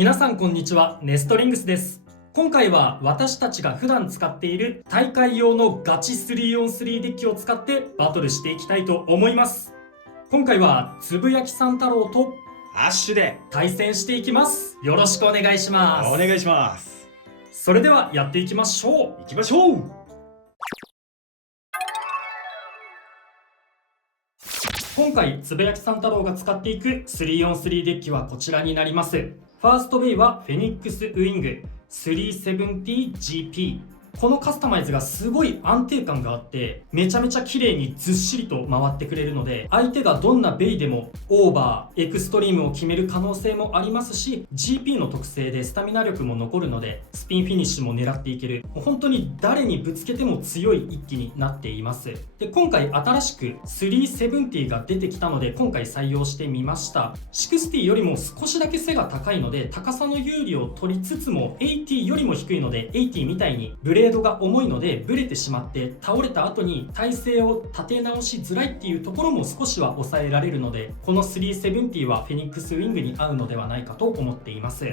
皆さんこんにちは、ネストリングスです。今回は私たちが普段使っている大会用のガチ 3on3 デッキを使ってバトルしていきたいと思います。今回はつぶやきさん太郎とアッシュで対戦していきます。よろしくお願いします。お願いします。それではやっていきましょう。行きましょう。今回つぶやきさん太郎が使っていく 3on3 デッキはこちらになります。ファーストベイはフェニックスウィング 370GP。 このカスタマイズがすごい安定感があってめちゃめちゃ綺麗にずっしりと回ってくれるので、相手がどんなベイでもオーバーエクストリームを決める可能性もありますし、 GP の特性でスタミナ力も残るのでスピンフィニッシュも狙っていける、もう本当に誰にぶつけても強い一機になっています。で、今回新しく370が出てきたので今回採用してみました。60よりも少しだけ背が高いので高さの有利を取りつつも80よりも低いので、80みたいにブレードが重いのでブレてしまって倒れた後に体勢を立て直しづらいっていうところも少しは抑えられるので、この370はフェニックスウィングに合うのではないかと思っています。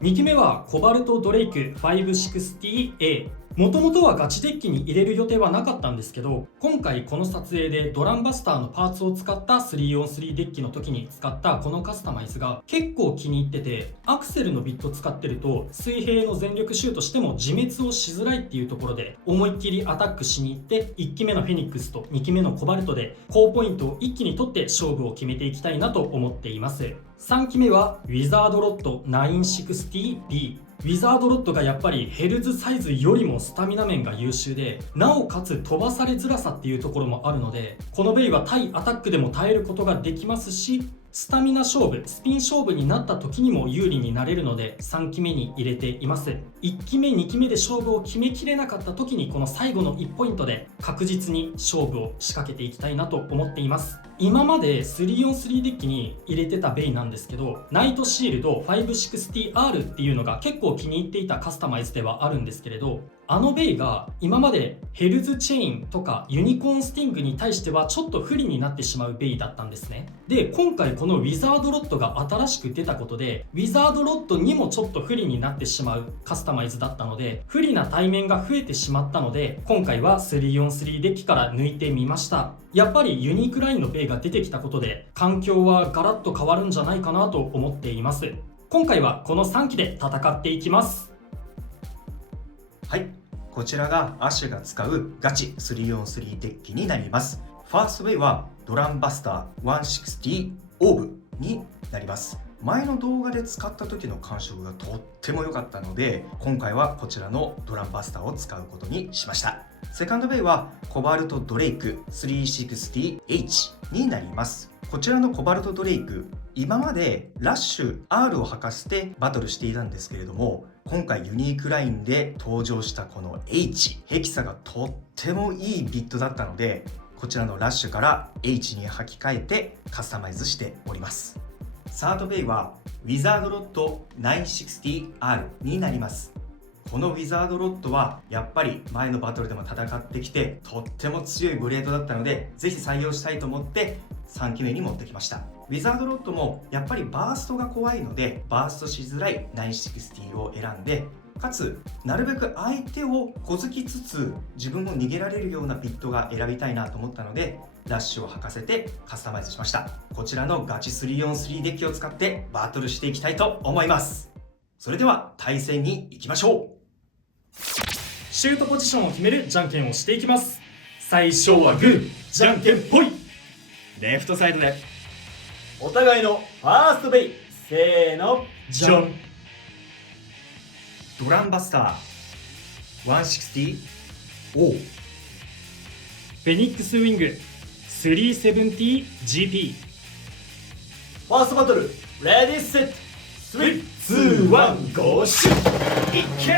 2機目はコバルトドレイク 560A。 もともとはガチデッキに入れる予定はなかったんですけど、今回この撮影でドランバスターのパーツを使った 3on3 デッキの時に使ったこのカスタマイズが結構気に入ってて、アクセルのビット使ってると水平の全力シュートしても自滅をしづらいっていうところで思いっきりアタックしに行って、1機目のフェニックスと2機目のコバルトで高ポイントを一気に取って勝負を決めていきたいなと思っています。3機目はウィザードロッド 960B。 ウィザードロッドがやっぱりヘルズサイズよりもスタミナ面が優秀で、なおかつ飛ばされづらさっていうところもあるので、このベイは対アタックでも耐えることができますし、スタミナ勝負、スピン勝負になった時にも有利になれるので3機目に入れています。1機目2機目で勝負を決めきれなかった時にこの最後の1ポイントで確実に勝負を仕掛けていきたいなと思っています。今まで 3on3 デッキに入れてたベイなんですけど、ナイトシールド 560R っていうのが結構気に入っていたカスタマイズではあるんですけれど、あのベイが今までヘルズチェインとかユニコーンスティングに対してはちょっと不利になってしまうベイだったんですね。で、今回このウィザードロッドが新しく出たことでウィザードロッドにもちょっと不利になってしまうカスタマイズだったので、不利な対面が増えてしまったので今回は 3on3 デッキから抜いてみました。やっぱりユニークラインのベイが出てきたことで環境はガラッと変わるんじゃないかなと思っています。今回はこの3機で戦っていきます。はい、こちらがアッシュが使うガチ 3on3 デッキになります。ファーストウェイはドランバスター160オーブになります。前の動画で使った時の感触がとっても良かったので、今回はこちらのドランバスターを使うことにしました。セカンドベイはコバルトドレイク 360H になります。こちらのコバルトドレイク、今までラッシュ R を履かせてバトルしていたんですけれども、今回ユニークラインで登場したこの H、ヘキサがとってもいいビットだったので、こちらのラッシュから H に履き替えてカスタマイズしております。サードベイはウィザードロッド 960R になります。このウィザードロッドはやっぱり前のバトルでも戦ってきてとっても強いブレードだったので、ぜひ採用したいと思って3機目に持ってきました。ウィザードロッドもやっぱりバーストが怖いのでバーストしづらい960を選んで、かつなるべく相手を小突きつつ自分も逃げられるようなビットが選びたいなと思ったのでラッシュを履かせてカスタマイズしました。こちらのガチ 3on3 デッキを使ってバトルしていきたいと思います。それでは対戦に行きましょう。シュートポジションを決めるじゃんけんをしていきます。最初はグー、じゃんけんぽい。レフトサイドでお互いのファーストベイ、せーの、じゃん。ドランバスター 160O。 フェニックスウィング 370GP。 ファーストバトル、レディーセット、3、2、1、ゴーシュッ、いけ。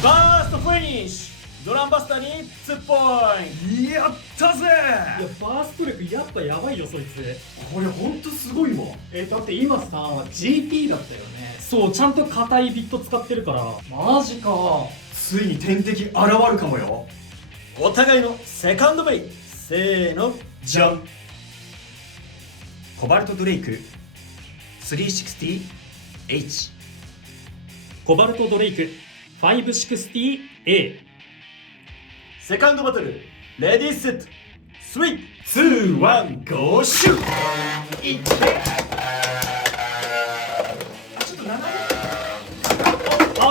ファーストフィニッシュ、ドランバスターに2ポインやったぜ。いや、バースト力やっぱやばいよそいつ。これほんとすごいわ。だって今さ GP だったよね。そう、ちゃんと硬いビット使ってるから。マジか。ついに天敵現るかもよ。お互いのセカンドベイ。せーの、じゃん。コバルトドレイク 360H。 コバルトドレイク 560A。 セカンドバトル、レディーセット、3、2、1、ゴーシュー。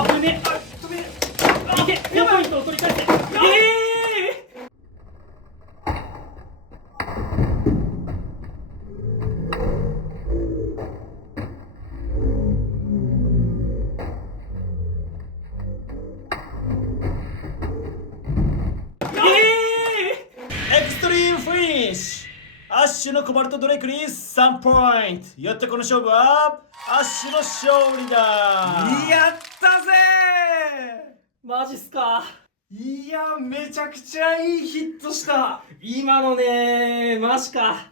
危ねえ。いけ、4ポイントを取り返せ。エクストリームフィニッシュ。アッシュのコバルトドレイクに3ポイント。よってこの勝負はアッシュの勝利だ。やったぜマジっすか。いや、めちゃくちゃいいヒットした。今のね、マジか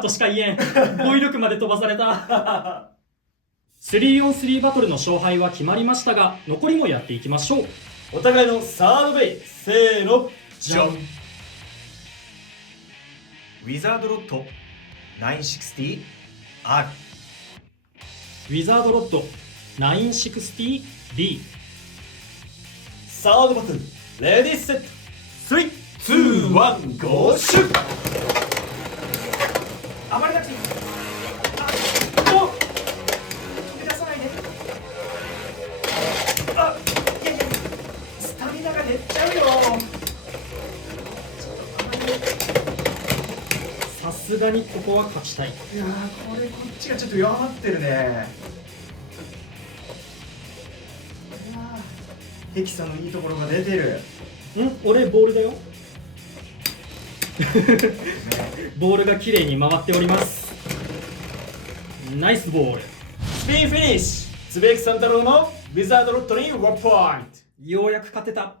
としか言えん。語彙力まで飛ばされた。3on3 バトルの勝敗は決まりましたが、残りもやっていきましょう。お互いのサードベイ。せーの、じゃん。ウィザードロッド 960R。 ウィザードロッド 960B。 サードバトル、レディーセット、3、2、1、ゴーシュー。あまりなくていい。おっ、飛び出さないで。あ、いやいや、スタミナが減っちゃうよ。さすがにここは勝ちたい。いやー、これこっちがちょっと弱まってるね。ヘキサのいいところが出てる。俺ボールだよ。ボールが綺麗に回っております。ナイスボール。スピンフィニッシュ。つべやきさん太郎のウィザードロッドに1ポイント。ようやく勝てた。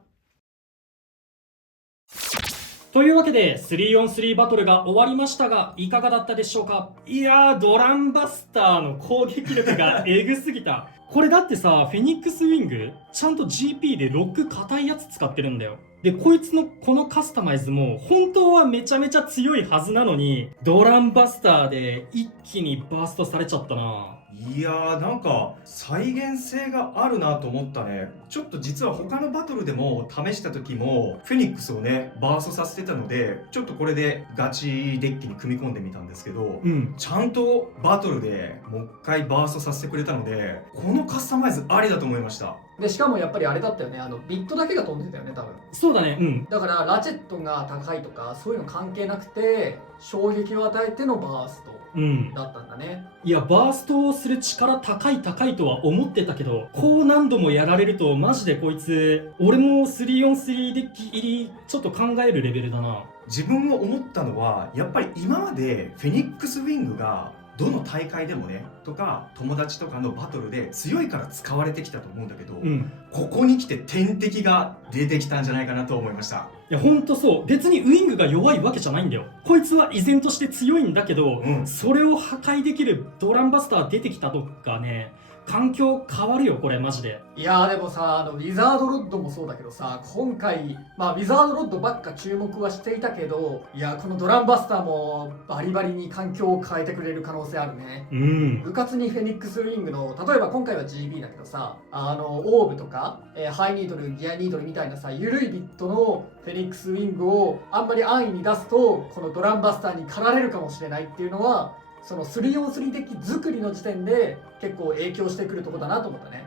というわけで 3on3 バトルが終わりましたが、いかがだったでしょうか。いやー、ドランバスターの攻撃力がエグすぎた。これだってさ、フェニックスウィングちゃんと GP でロック硬いやつ使ってるんだよ。で、こいつのこのカスタマイズも本当はめちゃめちゃ強いはずなのに、ドランバスターで一気にバーストされちゃったな。いやー、なんか再現性があるなと思ったね。ちょっと実は他のバトルでも試した時もフェニックスをねバーストさせてたので、ちょっとこれでガチデッキに組み込んでみたんですけど、ちゃんとバトルでもう一回バーストさせてくれたので、このカスタマイズありだと思いました。でしかもやっぱりあれだったよね、ビットだけが飛んでたよね多分。そうだね。だからラチェットが高いとかそういうの関係なくて、衝撃を与えてのバーストだったんだね。いや、バーストをする力高いとは思ってたけど、高難度もやられるとマジでこいつ、俺も 3on3 デッキ入りちょっと考えるレベルだな。自分も思ったのは、やっぱり今までフェニックスウィングがどの大会でもねとか友達とかのバトルで強いから使われてきたと思うんだけど、ここに来て天敵が出てきたんじゃないかなと思いました。いや、ほんとそう。別にウィングが弱いわけじゃないんだよ。こいつは依然として強いんだけど、それを破壊できるドランバスター出てきたとかね、環境変わるよこれマジで。いやーでもさ、ウィザードロッドもそうだけどさ、今回ウィザードロッドばっか注目はしていたけど、いやこのドランバスターもバリバリに環境を変えてくれる可能性あるね。部活にフェニックスウィングの、例えば今回は GB だけどさ、オーブとか、ハイニードルギアニードルみたいなさ、緩いビットのフェニックスウィングをあんまり安易に出すと、このドランバスターに駆られるかもしれないっていうのは、その 3on3 デッキ作りの時点で結構影響してくるとこだなと思ったね。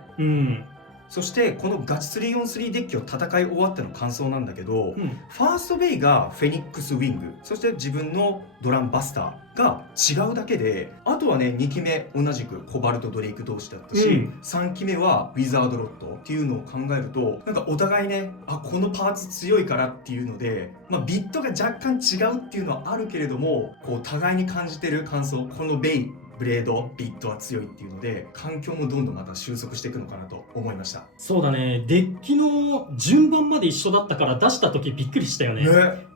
そしてこのガチ 3on3 デッキを戦い終わっての感想なんだけど、ファーストベイがフェニックスウィング、そして自分のドランバスターが違うだけで、あとはね2期目同じくコバルトドレイク同士だったし、3期目はウィザードロッドっていうのを考えると、なんかお互いね、このパーツ強いからっていうので、ビットが若干違うっていうのはあるけれども、こう互いに感じてる感想、このベイブレードビットは強いっていうので、環境もどんどんまた収束していくのかなと思いました。そうだね、デッキの順番まで一緒だったから出した時びっくりしたよね。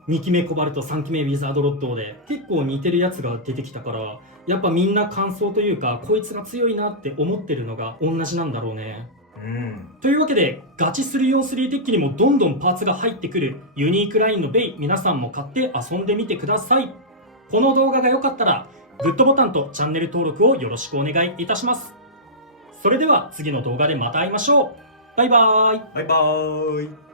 2期目コバルト、3期目ウィザードロッドで結構似てるやつが出てきたから、やっぱみんな感想というか、こいつが強いなって思ってるのが同じなんだろうね。というわけでガチ 3on3 デッキにもどんどんパーツが入ってくるユニークラインのベイ、皆さんも買って遊んでみてください。この動画が良かったらグッドボタンとチャンネル登録をよろしくお願いいたします。それでは次の動画でまた会いましょう。バイバーイ。バイバーイ。